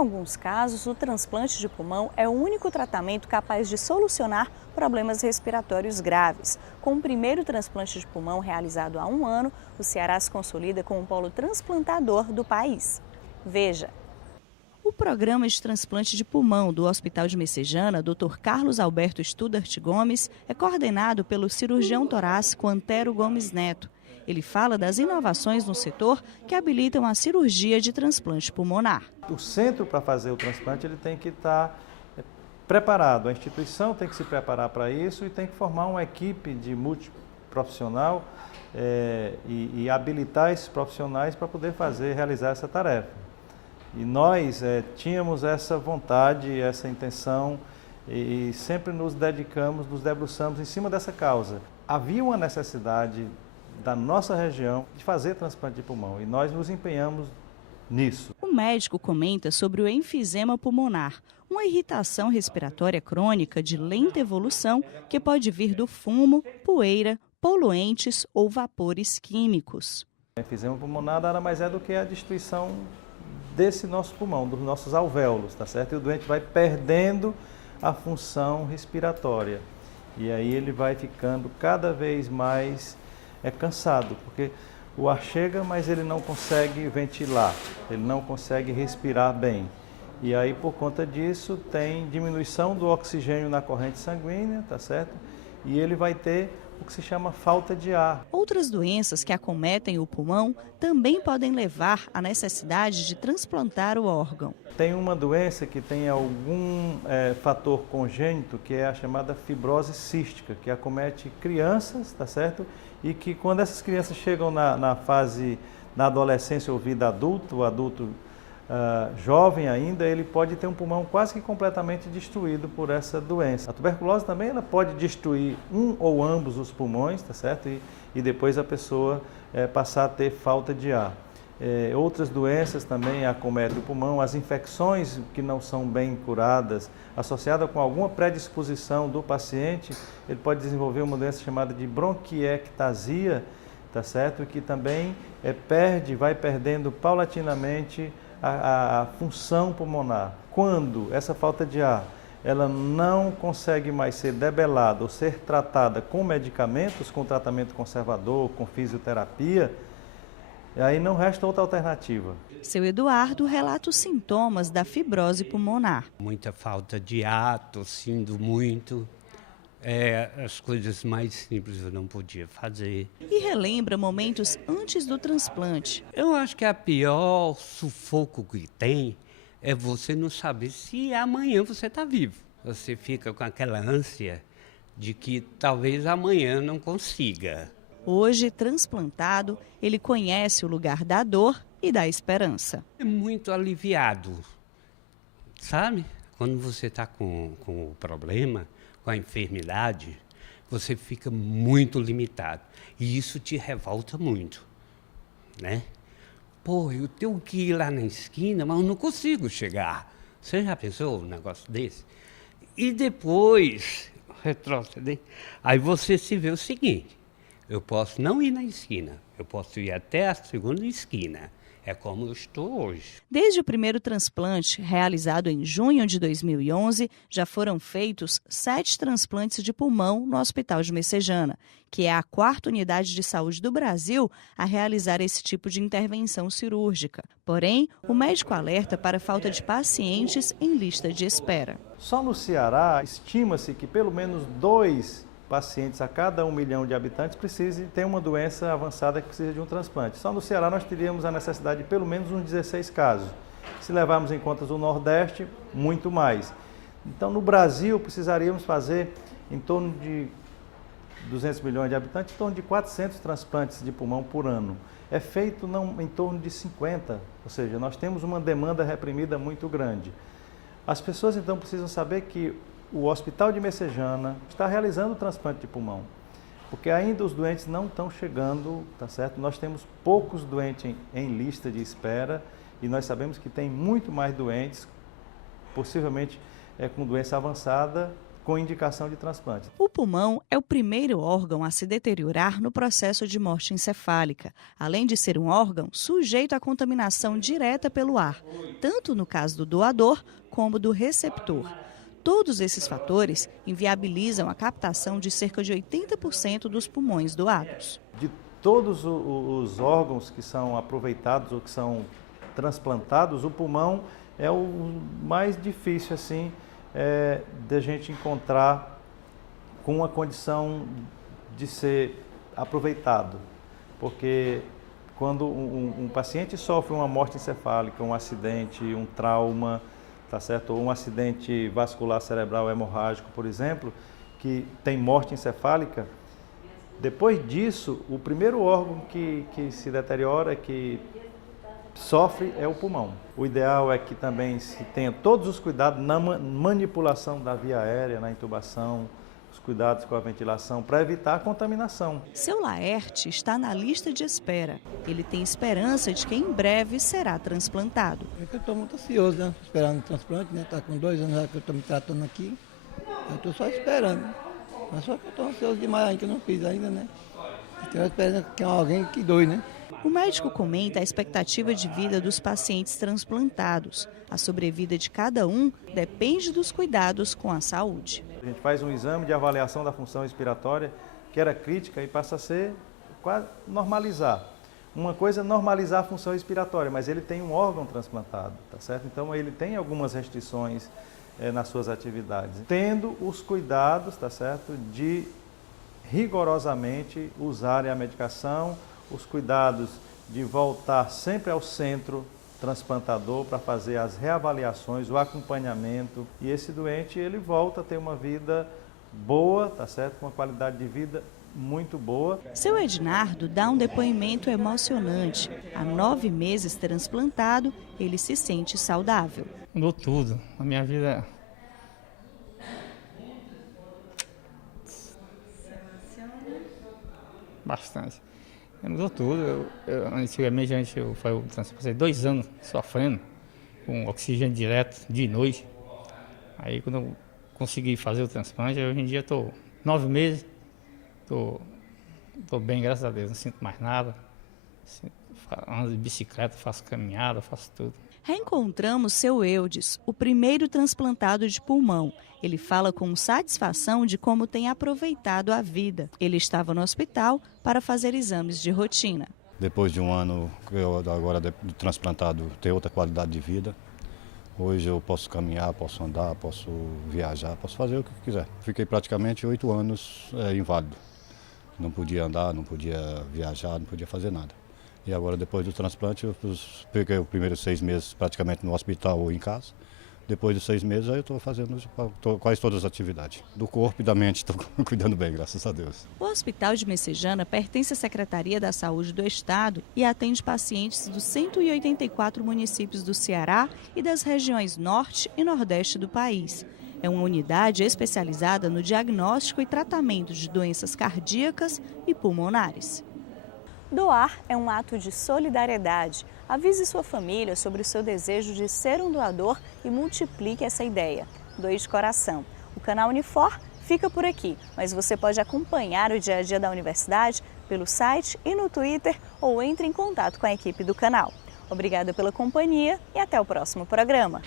alguns casos, o transplante de pulmão é o único tratamento capaz de solucionar problemas respiratórios graves. Com o primeiro transplante de pulmão realizado há um ano, o Ceará se consolida como um polo transplantador do país. Veja. O programa de transplante de pulmão do Hospital de Messejana, Dr. Carlos Alberto Studart Gomes, é coordenado pelo cirurgião torácico Antero Gomes Neto. Ele fala das inovações no setor que habilitam a cirurgia de transplante pulmonar. O centro para fazer o transplante ele tem que estar preparado, a instituição tem que se preparar para isso e tem que formar uma equipe de multiprofissional e habilitar esses profissionais para poder realizar essa tarefa. E nós tínhamos essa vontade, essa intenção e sempre nos debruçamos em cima dessa causa. Havia uma necessidade da nossa região de fazer transplante de pulmão e nós nos empenhamos nisso. O médico comenta sobre o enfisema pulmonar, uma irritação respiratória crônica de lenta evolução que pode vir do fumo, poeira, poluentes ou vapores químicos. O enfisema pulmonar nada mais é do que a destruição desse nosso pulmão, dos nossos alvéolos, tá certo? E o doente vai perdendo a função respiratória e aí ele vai ficando cada vez mais cansado, porque o ar chega, mas ele não consegue ventilar, ele não consegue respirar bem. E aí, por conta disso, tem diminuição do oxigênio na corrente sanguínea, tá certo? E ele vai ter o que se chama falta de ar. Outras doenças que acometem o pulmão também podem levar à necessidade de transplantar o órgão. Tem uma doença que tem algum fator congênito, que é a chamada fibrose cística, que acomete crianças, tá certo? E que quando essas crianças chegam na adolescência ou vida adulta, o adulto jovem ainda, ele pode ter um pulmão quase que completamente destruído por essa doença. A tuberculose também ela pode destruir um ou ambos os pulmões, tá certo? E depois a pessoa passar a ter falta de ar. Outras doenças também acometem o pulmão, as infecções que não são bem curadas, associadas com alguma predisposição do paciente, ele pode desenvolver uma doença chamada de bronquiectasia, tá certo? Que também vai perdendo paulatinamente a função pulmonar. Quando essa falta de ar ela não consegue mais ser debelada ou ser tratada com medicamentos, com tratamento conservador, com fisioterapia, aí não resta outra alternativa. Seu Eduardo relata os sintomas da fibrose pulmonar. Muita falta de ar, tossindo muito. As coisas mais simples eu não podia fazer. E relembra momentos antes do transplante. Eu acho que a pior sufoco que tem é você não saber se amanhã você está vivo. Você fica com aquela ânsia de que talvez amanhã não consiga. Hoje, transplantado, ele conhece o lugar da dor e da esperança. É muito aliviado, sabe? Quando você está com o problema, com a enfermidade, você fica muito limitado. E isso te revolta muito, né? Pô, eu tenho que ir lá na esquina, mas eu não consigo chegar. Você já pensou um negócio desse? E depois, retroceder, aí você se vê o seguinte, eu posso não ir na esquina, eu posso ir até a segunda esquina. É como eu estou hoje. Desde o primeiro transplante, realizado em junho de 2011, já foram feitos 7 transplantes de pulmão no Hospital de Messejana, que é a 4ª unidade de saúde do Brasil a realizar esse tipo de intervenção cirúrgica. Porém, o médico alerta para a falta de pacientes em lista de espera. Só no Ceará, estima-se que pelo menos 2 pacientes a cada 1 milhão de habitantes tem uma doença avançada que precisa de um transplante. Só no Ceará nós teríamos a necessidade de pelo menos uns 16 casos. Se levarmos em conta o Nordeste, muito mais. Então no Brasil precisaríamos fazer em torno de 200 milhões de habitantes, em torno de 400 transplantes de pulmão por ano. É feito em torno de 50, ou seja, nós temos uma demanda reprimida muito grande. As pessoas então precisam saber que o Hospital de Messejana está realizando o transplante de pulmão, porque ainda os doentes não estão chegando, tá certo? Nós temos poucos doentes em lista de espera e nós sabemos que tem muito mais doentes, possivelmente com doença avançada, com indicação de transplante. O pulmão é o primeiro órgão a se deteriorar no processo de morte encefálica, além de ser um órgão sujeito à contaminação direta pelo ar, tanto no caso do doador como do receptor. Todos esses fatores inviabilizam a captação de cerca de 80% dos pulmões doados. De todos os órgãos que são aproveitados ou que são transplantados, o pulmão é o mais difícil assim, de a gente encontrar com uma condição de ser aproveitado, porque quando um paciente sofre uma morte encefálica, um acidente, um trauma, tá certo? Ou um acidente vascular cerebral hemorrágico, por exemplo, que tem morte encefálica, depois disso, o primeiro órgão que se deteriora, que sofre, é o pulmão. O ideal é que também se tenha todos os cuidados na manipulação da via aérea, na intubação, os cuidados com a ventilação, para evitar a contaminação. Seu Laerte está na lista de espera. Ele tem esperança de que em breve será transplantado. Eu estou muito ansioso, né? Esperando o transplante, né? Está com 2 anos já que eu estou me tratando aqui. Eu estou só esperando. Mas só que eu estou ansioso demais ainda, que eu não fiz ainda, né? Estou esperando que alguém que doe, né? O médico comenta a expectativa de vida dos pacientes transplantados. A sobrevida de cada um depende dos cuidados com a saúde. A gente faz um exame de avaliação da função respiratória que era crítica e passa a ser quase normalizar. Uma coisa é normalizar a função respiratória, mas ele tem um órgão transplantado, tá certo? Então ele tem algumas restrições nas suas atividades. Tendo os cuidados, tá certo, de rigorosamente usarem a medicação, os cuidados de voltar sempre ao centro transplantador para fazer as reavaliações, o acompanhamento, e esse doente ele volta a ter uma vida boa, tá certo? Com uma qualidade de vida muito boa. Seu Ednardo dá um depoimento emocionante. Há 9 meses transplantado, ele se sente saudável. Mudou tudo. A minha vida. Bastante. Mudou tudo. Antigamente eu passei 2 anos sofrendo com oxigênio direto de noite. Aí quando eu consegui fazer o transplante, hoje em dia estou 9 meses, estou bem, graças a Deus, não sinto mais nada. Ando de bicicleta, faço caminhada, faço tudo. Reencontramos seu Eudes, o primeiro transplantado de pulmão. Ele fala com satisfação de como tem aproveitado a vida. Ele estava no hospital para fazer exames de rotina. Depois de um ano, eu agora de transplantado, ter outra qualidade de vida. Hoje eu posso caminhar, posso andar, posso viajar, posso fazer o que quiser. Fiquei praticamente 8 anos inválido. Não podia andar, não podia viajar, não podia fazer nada. E agora, depois do transplante, eu fiquei os primeiros 6 meses praticamente no hospital ou em casa. Depois dos 6 meses, aí eu estou fazendo quase todas as atividades. Do corpo e da mente, estou cuidando bem, graças a Deus. O Hospital de Messejana pertence à Secretaria da Saúde do Estado e atende pacientes dos 184 municípios do Ceará e das regiões Norte e Nordeste do país. É uma unidade especializada no diagnóstico e tratamento de doenças cardíacas e pulmonares. Doar é um ato de solidariedade. Avise sua família sobre o seu desejo de ser um doador e multiplique essa ideia. Doe de coração. O canal Unifor fica por aqui, mas você pode acompanhar o dia a dia da universidade pelo site e no Twitter ou entre em contato com a equipe do canal. Obrigada pela companhia e até o próximo programa.